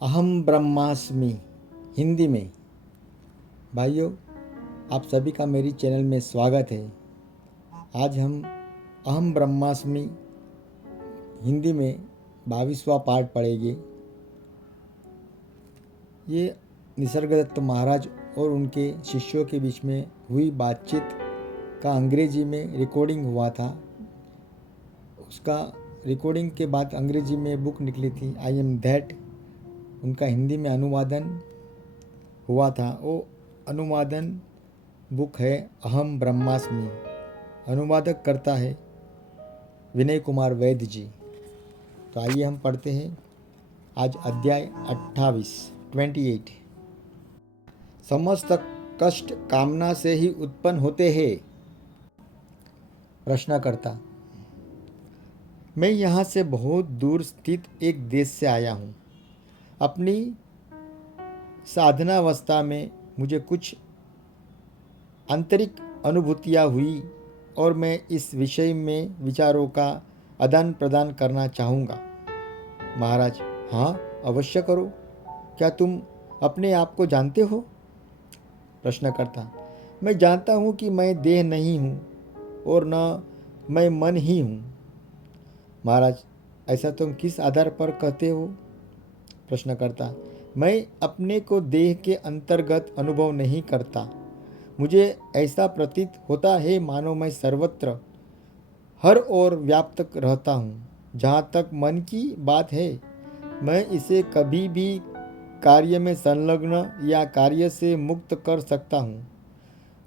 अहम ब्रह्मास्मि हिंदी में। भाइयों, आप सभी का मेरी चैनल में स्वागत है। आज हम अहम ब्रह्मास्मि हिंदी में 22वां पाठ पढ़ेंगे। ये निसर्गदत्त महाराज और उनके शिष्यों के बीच में हुई बातचीत का अंग्रेजी में रिकॉर्डिंग हुआ था। उसका रिकॉर्डिंग के बाद अंग्रेजी में बुक निकली थी आई एम दैट। उनका हिंदी में अनुवादन हुआ था। वो अनुवादन बुक है अहम ब्रह्मास्मि। अनुवादक करता है विनय कुमार वैद्य जी। तो आइए हम पढ़ते हैं आज अध्याय 28। समस्त कष्ट कामना से ही उत्पन्न होते हैं। प्रश्नकर्ता: मैं यहाँ से बहुत दूर स्थित एक देश से आया हूँ। अपनी साधनावस्था में मुझे कुछ आंतरिक अनुभूतियाँ हुई और मैं इस विषय में विचारों का आदान प्रदान करना चाहूँगा। महाराज: हाँ, अवश्य करो। क्या तुम अपने आप को जानते हो? प्रश्नकर्ता: मैं जानता हूँ कि मैं देह नहीं हूँ और न मैं मन ही हूँ। महाराज: ऐसा तुम किस आधार पर कहते हो? प्रश्नकर्ता: मैं अपने को देह के अंतर्गत अनुभव नहीं करता। मुझे ऐसा प्रतीत होता है मानो मैं सर्वत्र हर ओर व्याप्त रहता हूँ। जहाँ तक मन की बात है, मैं इसे कभी भी कार्य में संलग्न या कार्य से मुक्त कर सकता हूँ।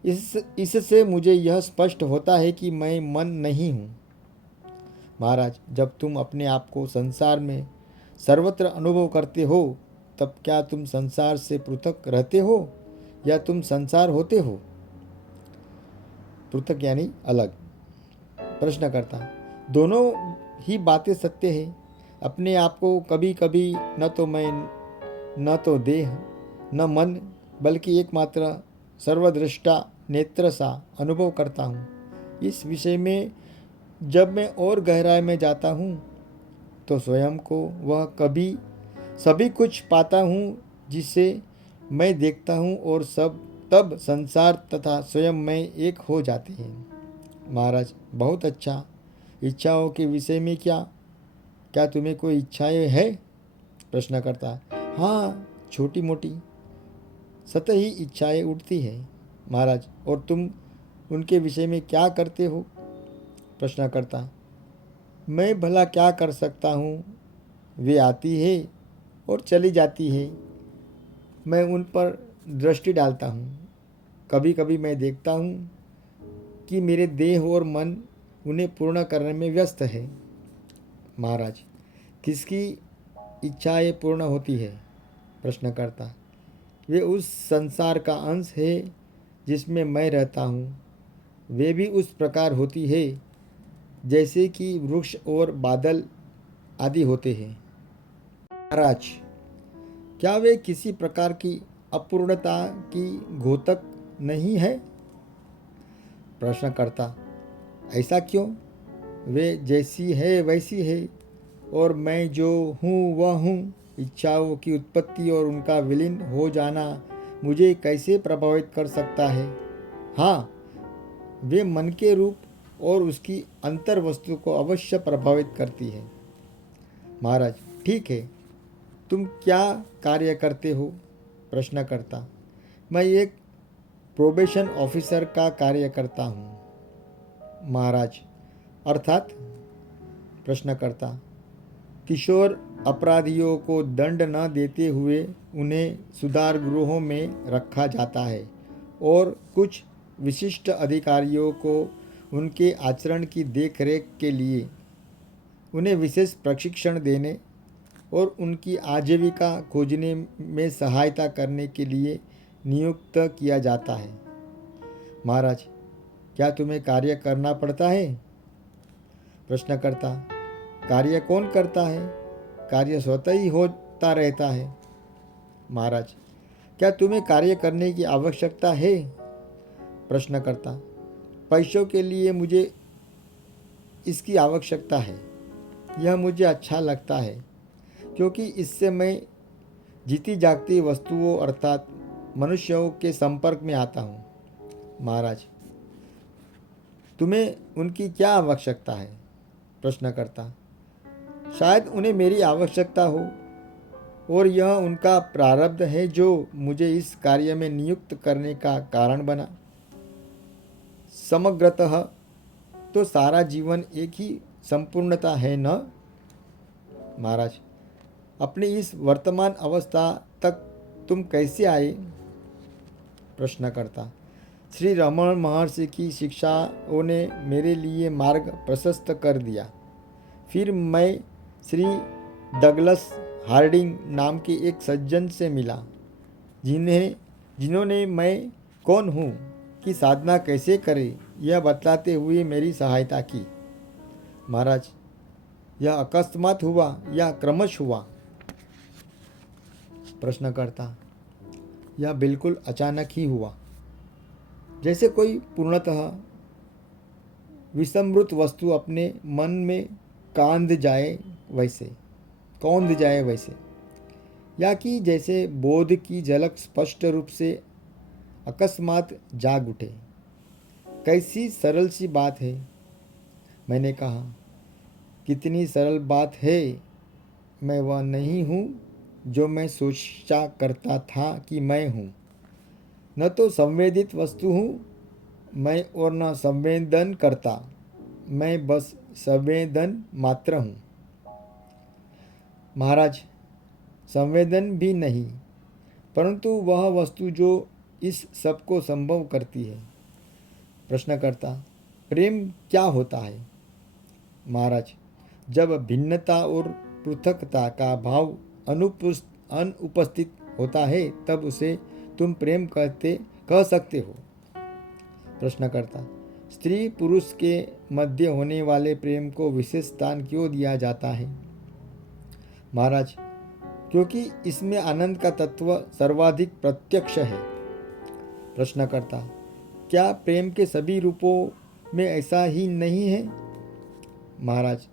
इससे मुझे यह स्पष्ट होता है कि मैं मन नहीं हूँ। महाराज: जब तुम अपने आप को संसार में सर्वत्र अनुभव करते हो, तब क्या तुम संसार से पृथक रहते हो या तुम संसार होते हो? पृथक यानी अलग। प्रश्नकर्ता: दोनों ही बातें सत्य है। अपने आप को कभी कभी न तो मैं, न तो देह, न मन, बल्कि एकमात्र सर्वदृष्टा नेत्र सा अनुभव करता हूँ। इस विषय में जब मैं और गहराई में जाता हूँ तो स्वयं को वह कभी सभी कुछ पाता हूँ जिसे मैं देखता हूँ और सब तब संसार तथा स्वयं मैं एक हो जाते हैं। महाराज: बहुत अच्छा। इच्छाओं के विषय में क्या तुम्हें कोई इच्छाएं है? प्रश्नकर्ता: हाँ, छोटी मोटी सतही इच्छाएं उठती है। महाराज: और तुम उनके विषय में क्या करते हो? प्रश्नकर्ता: मैं भला क्या कर सकता हूँ? वे आती है और चली जाती है। मैं उन पर दृष्टि डालता हूँ। कभी कभी मैं देखता हूँ कि मेरे देह और मन उन्हें पूर्ण करने में व्यस्त है। महाराज: किसकी इच्छाएं पूर्ण होती है? प्रश्नकर्ता: वे उस संसार का अंश है जिसमें मैं रहता हूँ। वे भी उस प्रकार होती है जैसे कि वृक्ष और बादल आदि होते हैं। महाराज: क्या वे किसी प्रकार की अपूर्णता की घोतक नहीं है? प्रश्नकर्ता: ऐसा क्यों? वे जैसी है वैसी है और मैं जो हूँ वह हूँ। इच्छाओं की उत्पत्ति और उनका विलीन हो जाना मुझे कैसे प्रभावित कर सकता है? हाँ, वे मन के रूप और उसकी अंतर वस्तु को अवश्य प्रभावित करती है। महाराज: ठीक है, तुम क्या कार्य करते हो? प्रश्नकर्ता: मैं एक प्रोबेशन ऑफिसर का कार्य करता हूँ। महाराज: अर्थात? प्रश्नकर्ता: किशोर अपराधियों को दंड न देते हुए उन्हें सुधार गृहों में रखा जाता है और कुछ विशिष्ट अधिकारियों को उनके आचरण की देखरेख के लिए उन्हें विशेष प्रशिक्षण देने और उनकी आजीविका खोजने में सहायता करने के लिए नियुक्त किया जाता है। महाराज: क्या तुम्हें कार्य करना पड़ता है? प्रश्नकर्ता: कार्य कौन करता है? कार्य स्वतः ही होता रहता है। महाराज: क्या तुम्हें कार्य करने की आवश्यकता है? प्रश्नकर्ता: पैसों के लिए मुझे इसकी आवश्यकता है। यह मुझे अच्छा लगता है क्योंकि इससे मैं जीती जागती वस्तुओं अर्थात मनुष्यों के संपर्क में आता हूँ। महाराज, तुम्हें उनकी क्या आवश्यकता है? प्रश्नकर्ता, शायद उन्हें मेरी आवश्यकता हो और यह उनका प्रारब्ध है जो मुझे इस कार्य में नियुक्त करने का कारण बना। समग्रतः तो सारा जीवन एक ही संपूर्णता है न? महाराज, अपनी इस वर्तमान अवस्था तक तुम कैसे आए? प्रश्नकर्ता, श्री रमण महर्षि की शिक्षाओं ने मेरे लिए मार्ग प्रशस्त कर दिया। फिर मैं श्री डगलस हार्डिंग नाम के एक सज्जन से मिला जिन्होंने मैं कौन हूँ कि साधना कैसे करें यह बतलाते हुए मेरी सहायता की। महाराज, यह अकस्मात हुआ या क्रमश हुआ? प्रश्नकर्ता, यह बिल्कुल अचानक ही हुआ, जैसे कोई पूर्णतः विसमृत वस्तु अपने मन में कौंध जाए वैसे, या कि जैसे बोध की झलक स्पष्ट रूप से अकस्मात जाग उठे। कैसी सरल सी बात है। मैंने कहा, कितनी सरल बात है। मैं वह नहीं हूँ जो मैं सोचा करता था कि मैं हूँ। न तो संवेदित वस्तु हूँ मैं और न संवेदन करता। मैं बस संवेदन मात्र हूँ। महाराज, संवेदन भी नहीं, परंतु वह वस्तु जो इस सब को संभव करती है। प्रश्नकर्ता, प्रेम क्या होता है? महाराज, जब भिन्नता और पृथकता का भाव अनुपस्थित होता है तब उसे तुम प्रेम कह सकते हो। प्रश्नकर्ता, स्त्री पुरुष के मध्य होने वाले प्रेम को विशेष स्थान क्यों दिया जाता है? महाराज, क्योंकि इसमें आनंद का तत्व सर्वाधिक प्रत्यक्ष है। प्रश्नकर्ता, क्या प्रेम के सभी रूपों में ऐसा ही नहीं है? महाराज,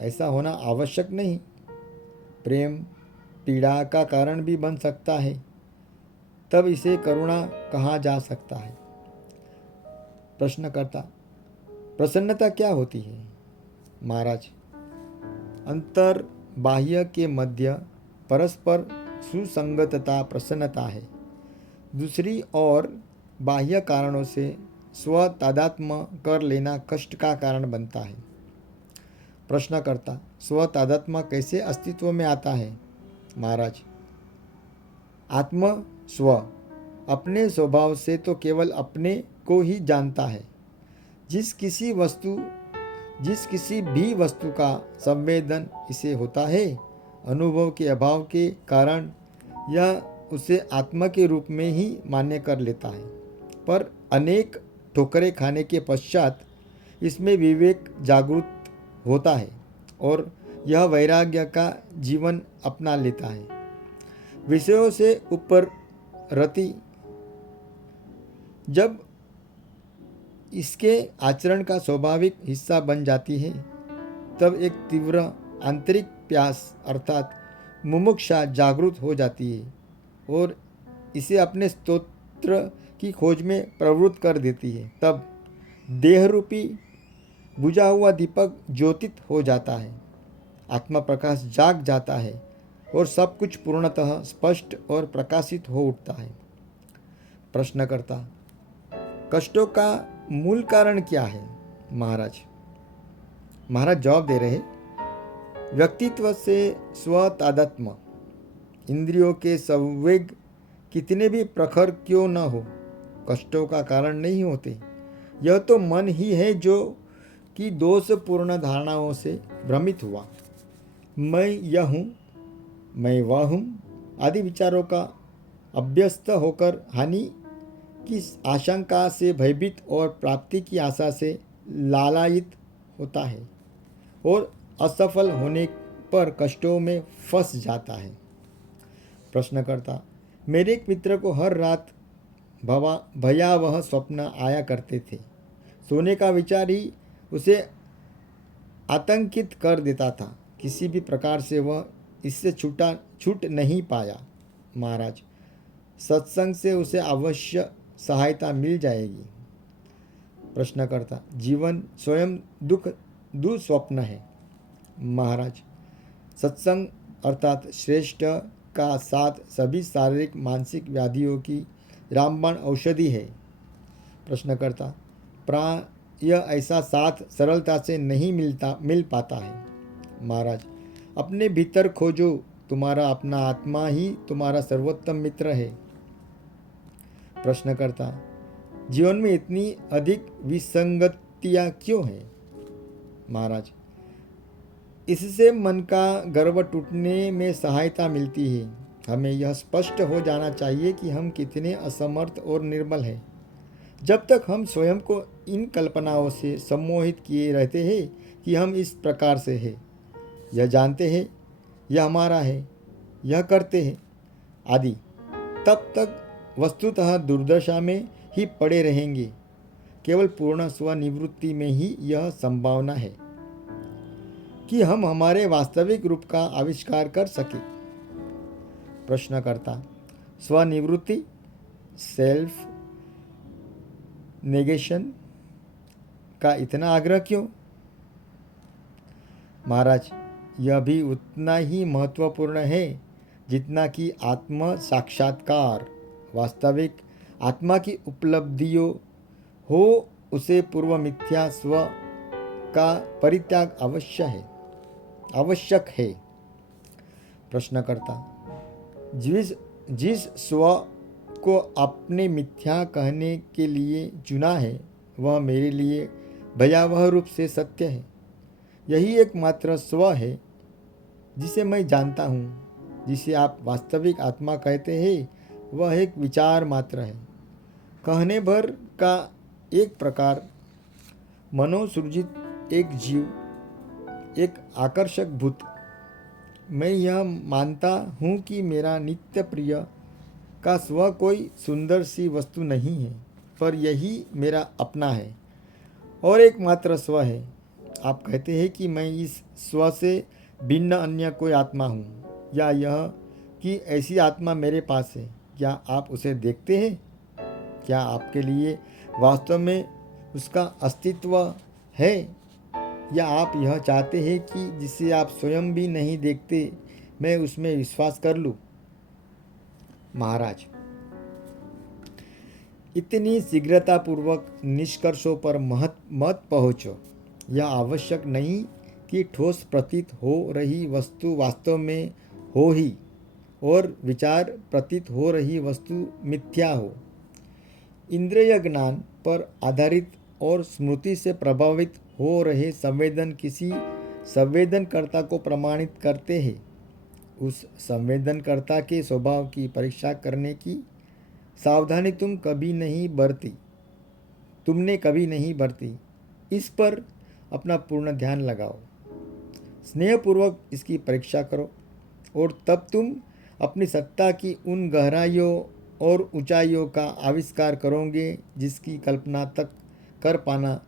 ऐसा होना आवश्यक नहीं। प्रेम पीड़ा का कारण भी बन सकता है, तब इसे करुणा कहा जा सकता है। प्रश्नकर्ता, प्रसन्नता क्या होती है? महाराज, अंतर बाह्य के मध्य परस्पर सुसंगतता प्रसन्नता है। दूसरी ओर बाह्य कारणों से स्व तादात्म्य कर लेना कष्ट का कारण बनता है। प्रश्नकर्ता, स्व तादात्म्य कैसे अस्तित्व में आता है? महाराज, आत्म स्व अपने स्वभाव से तो केवल अपने को ही जानता है। जिस किसी भी वस्तु का संवेदन इसे होता है, अनुभव के अभाव के कारण यह उसे आत्मा के रूप में ही मान्य कर लेता है। पर अनेक ठोकरें खाने के पश्चात इसमें विवेक जागृत होता है और यह वैराग्य का जीवन अपना लेता है। विषयों से ऊपर रति जब इसके आचरण का स्वाभाविक हिस्सा बन जाती है, तब एक तीव्र आंतरिक प्यास अर्थात मुमुक्षा जागृत हो जाती है और इसे अपने स्तोत्र की खोज में प्रवृत्त कर देती है। तब देह रूपी बुझा हुआ दीपक ज्योतित हो जाता है, आत्मा प्रकाश जाग जाता है और सब कुछ पूर्णतः स्पष्ट और प्रकाशित हो उठता है। प्रश्नकर्ता, कष्टों का मूल कारण क्या है? महाराज जवाब दे रहे, व्यक्तित्व से स्व तादात्म्य, इंद्रियों के संवेग कितने भी प्रखर क्यों न हो, कष्टों का कारण नहीं होते। यह तो मन ही है जो कि दोषपूर्ण धारणाओं से भ्रमित हुआ। मैं यह हूँ, मैं वह हूँ आदि विचारों का अभ्यस्त होकर हानि की आशंका से भयभीत और प्राप्ति की आशा से लालायित होता है और असफल होने पर कष्टों में फंस जाता है। प्रश्नकर्ता, मेरे एक मित्र को हर रात भयावह स्वप्न आया करते थे। सोने का विचार ही उसे आतंकित कर देता था। किसी भी प्रकार से वह इससे छूट नहीं पाया। महाराज, सत्संग से उसे अवश्य सहायता मिल जाएगी। प्रश्नकर्ता, जीवन स्वयं दुस्वप्न है। महाराज, सत्संग अर्थात श्रेष्ठ का साथ सभी शारीरिक मानसिक व्याधियों की रामबाण औषधि है। प्रश्नकर्ता, प्राय ऐसा साथ सरलता से नहीं मिल पाता है। महाराज, अपने भीतर खोजो, तुम्हारा अपना आत्मा ही तुम्हारा सर्वोत्तम मित्र है। प्रश्नकर्ता, जीवन में इतनी अधिक विसंगतियाँ क्यों हैं? महाराज, इससे मन का गर्व टूटने में सहायता मिलती है। हमें यह स्पष्ट हो जाना चाहिए कि हम कितने असमर्थ और निर्बल हैं। जब तक हम स्वयं को इन कल्पनाओं से सम्मोहित किए रहते हैं कि हम इस प्रकार से हैं, यह जानते हैं, यह हमारा है, यह करते हैं आदि, तब तक वस्तुतः दुर्दशा में ही पड़े रहेंगे। केवल पूर्ण स्वनिवृत्ति में ही यह संभावना है कि हम हमारे वास्तविक रूप का आविष्कार कर सके। प्रश्नकर्ता, स्वनिवृत्ति, सेल्फ नेगेशन का इतना आग्रह क्यों? महाराज, यह भी उतना ही महत्वपूर्ण है जितना कि आत्म साक्षात्कार। वास्तविक आत्मा की उपलब्धियों हो, उसे पूर्व मिथ्या स्व का परित्याग आवश्यक है। प्रश्नकर्ता, जिस स्व को आपने मिथ्या कहने के लिए चुना है, वह मेरे लिए भयावह रूप से सत्य है। यही एकमात्र स्व है जिसे मैं जानता हूँ। जिसे आप वास्तविक आत्मा कहते हैं, वह एक विचार मात्र है, कहने भर का एक प्रकार, मनोसृजित एक जीव, एक आकर्षक भूत। मैं यह मानता हूँ कि मेरा नित्य प्रिय का स्व कोई सुंदर सी वस्तु नहीं है, पर यही मेरा अपना है और एकमात्र स्व है। आप कहते हैं कि मैं इस स्व से भिन्न अन्य कोई आत्मा हूँ, या यह कि ऐसी आत्मा मेरे पास है। क्या आप उसे देखते हैं? क्या आपके लिए वास्तव में उसका अस्तित्व है, या आप यह चाहते हैं कि जिसे आप स्वयं भी नहीं देखते, मैं उसमें विश्वास कर लूँ? महाराज, इतनी शीघ्रतापूर्वक निष्कर्षों पर मत पहुँचो। यह आवश्यक नहीं कि ठोस प्रतीत हो रही वस्तु वास्तव में हो ही, और विचार प्रतीत हो रही वस्तु मिथ्या हो। इंद्रिय ज्ञान पर आधारित और स्मृति से प्रभावित हो रहे संवेदन किसी संवेदनकर्ता को प्रमाणित करते हैं। उस संवेदनकर्ता के स्वभाव की परीक्षा करने की सावधानी तुमने कभी नहीं बरती। इस पर अपना पूर्ण ध्यान लगाओ, स्नेहपूर्वक इसकी परीक्षा करो, और तब तुम अपनी सत्ता की उन गहराइयों और ऊंचाइयों का आविष्कार करोगे जिसकी कल्पना तक कर पाना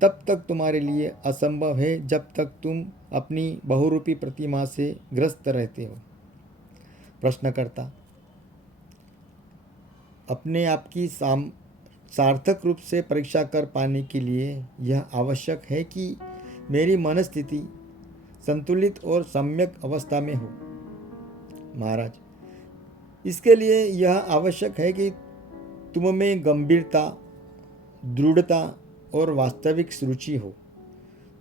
तब तक तुम्हारे लिए असंभव है, जब तक तुम अपनी बहुरूपी प्रतिमा से ग्रस्त रहते हो। प्रश्नकर्ता, अपने आप की सार्थक रूप से परीक्षा कर पाने के लिए यह आवश्यक है कि मेरी मनस्थिति संतुलित और सम्यक अवस्था में हो। महाराज, इसके लिए यह आवश्यक है कि तुम में गंभीरता, दृढ़ता और वास्तविक रुचि हो।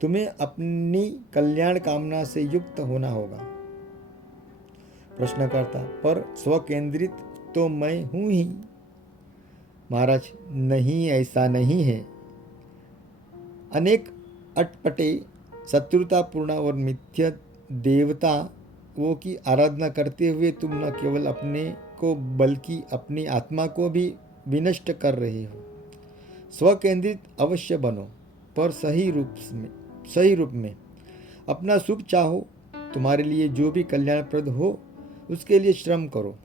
तुम्हें अपनी कल्याण कामना से युक्त होना होगा। प्रश्नकर्ता, पर स्वकेंद्रित तो मैं हूँ ही। महाराज, नहीं, ऐसा नहीं है। अनेक अटपटे, शत्रुतापूर्ण और मिथ्या देवताओं की आराधना करते हुए तुम न केवल अपने को बल्कि अपनी आत्मा को भी विनष्ट कर रहे हो। स्वकेंद्रित अवश्य बनो, पर सही रूप में। अपना सुख चाहो, तुम्हारे लिए जो भी कल्याणप्रद हो उसके लिए श्रम करो।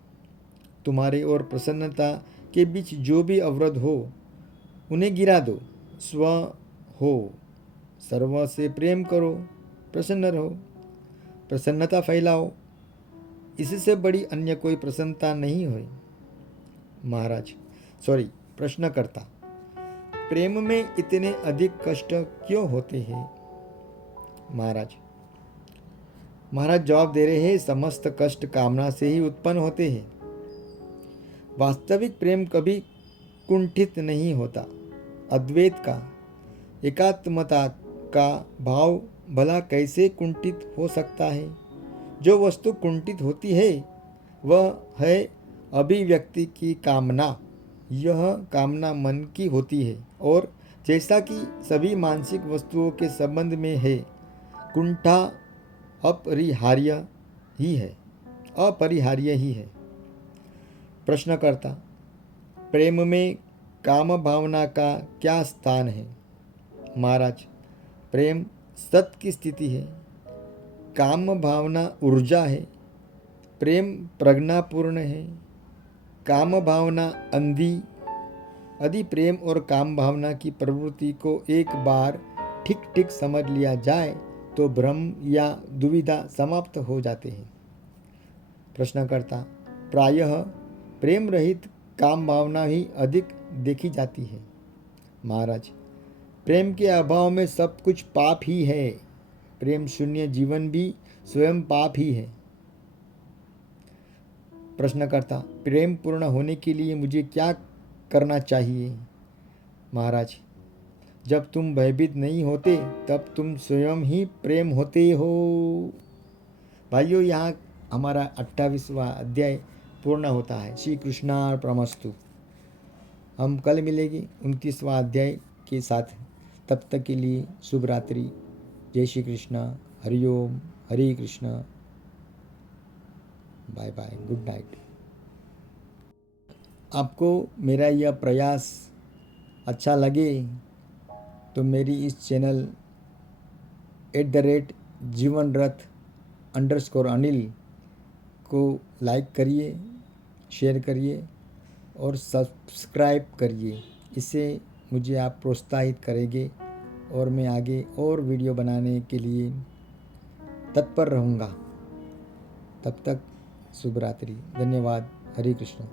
तुम्हारे और प्रसन्नता के बीच जो भी अवरोध हो उन्हें गिरा दो। स्व हो, सर्व से प्रेम करो, प्रसन्न रहो, प्रसन्नता फैलाओ, इससे बड़ी अन्य कोई प्रसन्नता नहीं हुई। महाराज प्रश्नकर्ता, प्रेम में इतने अधिक कष्ट क्यों होते हैं? महाराज जवाब दे रहे हैं, समस्त कष्ट कामना से ही उत्पन्न होते हैं। वास्तविक प्रेम कभी कुंठित नहीं होता। अद्वैत का, एकात्मता का भाव भला कैसे कुंठित हो सकता है? जो वस्तु कुंठित होती है वह है अभिव्यक्ति की कामना। यह कामना मन की होती है और जैसा कि सभी मानसिक वस्तुओं के संबंध में है, कुंठा अपरिहार्य ही है। प्रश्नकर्ता, प्रेम में काम भावना का क्या स्थान है? महाराज, प्रेम सत की स्थिति है, काम भावना ऊर्जा है। प्रेम प्रज्ञापूर्ण है, काम भावना अंधी। यदि प्रेम और काम भावना की प्रवृत्ति को एक बार ठीक ठीक समझ लिया जाए तो भ्रम या दुविधा समाप्त हो जाते हैं। प्रश्नकर्ता, प्रायः प्रेम रहित काम भावना ही अधिक देखी जाती है। महाराज, प्रेम के अभाव में सब कुछ पाप ही है। प्रेम शून्य जीवन भी स्वयं पाप ही है। प्रश्नकर्ता, प्रेम पूर्ण होने के लिए मुझे क्या करना चाहिए? महाराज, जब तुम भयभीत नहीं होते तब तुम स्वयं ही प्रेम होते हो। भाइयों, यहाँ हमारा 28वां अध्याय पूर्ण होता है। श्री कृष्णार्पणमस्तु। हम कल मिलेंगे 29वां अध्याय के साथ। तब तक के लिए शुभ रात्रि। जय श्री कृष्ण। हरिओम। हरे Krishna. Bye bye. Good night. आपको मेरा यह प्रयास अच्छा लगे तो मेरी इस चैनल @जीवनरथ_अनिल को लाइक करिए, शेयर करिए और सब्सक्राइब करिए। इससे मुझे आप प्रोत्साहित करेंगे और मैं आगे और वीडियो बनाने के लिए तत्पर रहूँगा। तब तक शुभ रात्रि। धन्यवाद। हरे कृष्ण।